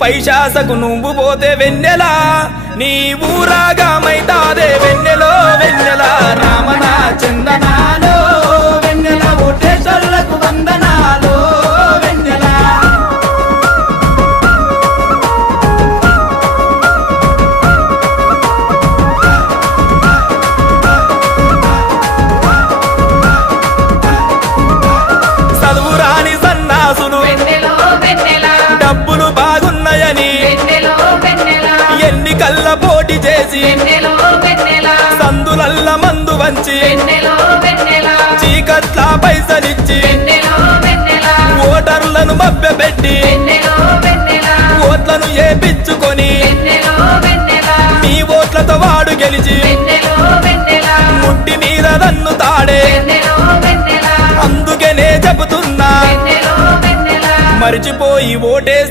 పైశాసకు నువ్వు పోతే వెన్నెలా నీ ఊరాగమైతాదే వెన్నెలో వెన్నెల రామన చందనాలో వెన్నెల ఓటేశ్వరులకు వందనాలో వెన్నెల చదువురాని సన్నాసులు డబ్బులు బాగున్నాయని ఎన్నికల్ల పోటీ చేసి సందులల్ల మందు వంచి చీకట్ల పైసలిచ్చి ఓటర్లను మభ్యపెట్టి ఓట్లను ఏపించుకొని నీ ఓట్లతో వాడు గెలిచి ముట్టి మీద నన్ను తాడే అందుకనే చెబుతున్నా మరిచిపోయి ఓటేస్తే